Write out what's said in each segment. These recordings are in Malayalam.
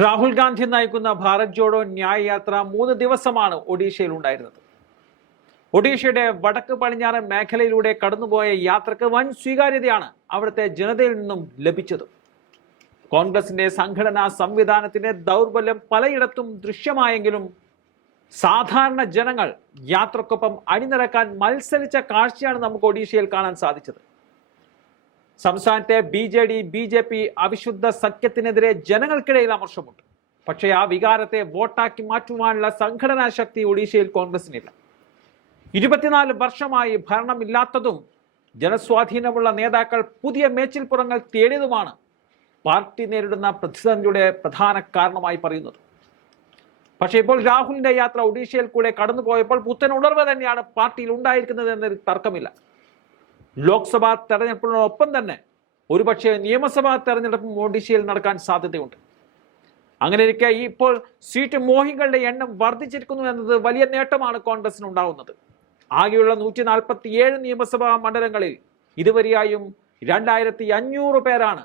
രാഹുൽ ഗാന്ധി നയിക്കുന്ന ഭാരത് ജോഡോ ന്യായ യാത്ര മൂന്ന് ദിവസമാണ് ഒഡീഷയിൽ ഉണ്ടായിരുന്നത്. ഒഡീഷയുടെ വടക്ക് പടിഞ്ഞാറൻ മേഖലയിലൂടെ കടന്നുപോയ യാത്രയ്ക്ക് വൻ സ്വീകാര്യതയാണ് അവിടുത്തെ ജനതയിൽ നിന്നും ലഭിച്ചത്. കോൺഗ്രസിന്റെ സംഘടനാ സംവിധാനത്തിന്റെ ദൗർബല്യം പലയിടത്തും ദൃശ്യമായെങ്കിലും സാധാരണ ജനങ്ങൾ യാത്രക്കൊപ്പം അണിനിരക്കാൻ മത്സരിച്ച കാഴ്ചയാണ് നമുക്ക് ഒഡീഷയിൽ കാണാൻ സാധിച്ചത്. സംസ്ഥാനത്തെ B J D B J P അവിശുദ്ധ സഖ്യത്തിനെതിരെ ജനങ്ങൾക്കിടയിൽ അമർഷമുണ്ട്. പക്ഷേ ആ വികാരത്തെ വോട്ടാക്കി മാറ്റുവാനുള്ള സംഘടനാ ശക്തി ഒഡീഷയിൽ കോൺഗ്രസിനില്ല. ഇരുപത്തിനാല് വർഷമായി ഭരണമില്ലാത്തതും ജനസ്വാധീനമുള്ള നേതാക്കൾ പുതിയ മേച്ചിൽപ്പുറങ്ങൾ തേടിയതുമാണ് പാർട്ടി നേരിടുന്ന പ്രതിസന്ധിയുടെ പ്രധാന കാരണമായി പറയുന്നത്. പക്ഷേ ഇപ്പോൾ രാഹുലിന്റെ യാത്ര ഒഡീഷയിൽ കൂടെ കടന്നുപോയപ്പോൾ പുത്തൻ ഉണർവ് തന്നെയാണ് പാർട്ടിയിൽ ഉണ്ടായിരിക്കുന്നത് എന്നതിൽ തർക്കമില്ല. ലോക്സഭാ തെരഞ്ഞെടുപ്പിനോടൊപ്പം തന്നെ ഒരുപക്ഷെ നിയമസഭാ തെരഞ്ഞെടുപ്പും ഒഡീഷയിൽ നടക്കാൻ സാധ്യതയുണ്ട്. അങ്ങനെ ഇരിക്കെ ഇപ്പോൾ സീറ്റ് മോഹികളുടെ എണ്ണം വർദ്ധിച്ചിരിക്കുന്നു എന്നത് വലിയ നേട്ടമാണ് കോൺഗ്രസിന് ഉണ്ടാവുന്നത് ആകെയുള്ള നൂറ്റി നാൽപ്പത്തി ഏഴ് നിയമസഭാ മണ്ഡലങ്ങളിൽ ഇതുവരെയായും രണ്ടായിരത്തി അഞ്ഞൂറ് പേരാണ്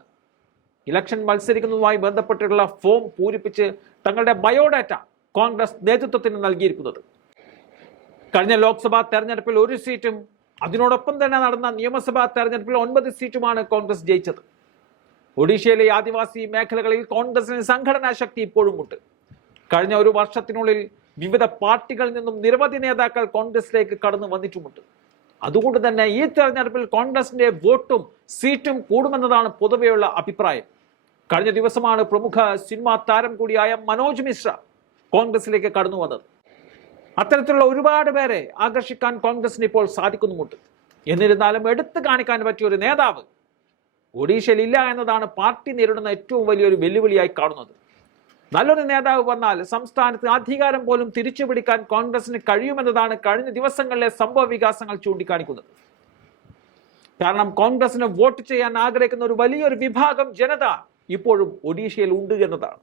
ഇലക്ഷൻ മത്സരിക്കുന്നതുമായി ബന്ധപ്പെട്ടിട്ടുള്ള ഫോം പൂരിപ്പിച്ച് തങ്ങളുടെ ബയോഡാറ്റ കോൺഗ്രസ് നേതൃത്വത്തിന് നൽകിയിരിക്കുന്നത്. കഴിഞ്ഞ ലോക്സഭാ തെരഞ്ഞെടുപ്പിൽ ഒരു സീറ്റും അതിനോടൊപ്പം തന്നെ നടന്ന നിയമസഭാ തെരഞ്ഞെടുപ്പിൽ ഒൻപത് സീറ്റുമാണ് കോൺഗ്രസ് ജയിച്ചത്. ഒഡീഷയിലെ ആദിവാസി മേഖലകളിൽ കോൺഗ്രസിന് സംഘടനാ ശക്തി ഇപ്പോഴുമുണ്ട് കഴിഞ്ഞ ഒരു വർഷത്തിനുള്ളിൽ വിവിധ പാർട്ടികളിൽ നിന്നും നിരവധി നേതാക്കൾ കോൺഗ്രസിലേക്ക് കടന്നു വന്നിട്ടുമുണ്ട്. അതുകൊണ്ട് തന്നെ ഈ തെരഞ്ഞെടുപ്പിൽ കോൺഗ്രസിന്റെ വോട്ടും സീറ്റും കൂടുമെന്നതാണ് പൊതുവെയുള്ള അഭിപ്രായം. കഴിഞ്ഞ ദിവസമാണ് പ്രമുഖ സിനിമാ താരം കൂടിയായ മനോജ് മിശ്ര കോൺഗ്രസിലേക്ക് കടന്നു വന്നത്. അത്തരത്തിലുള്ള ഒരുപാട് പേരെ ആകർഷിക്കാൻ കോൺഗ്രസിന് ഇപ്പോൾ സാധിക്കുന്നുമുണ്ട്. എന്നിരുന്നാലും എടുത്തു കാണിക്കാൻ പറ്റിയ ഒരു നേതാവ് ഒഡീഷയിൽ ഇല്ല എന്നതാണ് പാർട്ടി നേരിടുന്ന ഏറ്റവും വലിയൊരു വെല്ലുവിളിയായി കാണുന്നത്. നല്ലൊരു നേതാവ് വന്നാൽ സംസ്ഥാനത്ത് അധികാരം പോലും തിരിച്ചു പിടിക്കാൻ കോൺഗ്രസിന് കഴിയുമെന്നതാണ് കഴിഞ്ഞ ദിവസങ്ങളിലെ സംഭവ വികാസങ്ങൾ ചൂണ്ടിക്കാണിക്കുന്നത്. കാരണം കോൺഗ്രസിന് വോട്ട് ചെയ്യാൻ ആഗ്രഹിക്കുന്ന ഒരു വലിയൊരു വിഭാഗം ജനത ഇപ്പോഴും ഒഡീഷയിൽ ഉണ്ട് എന്നതാണ്.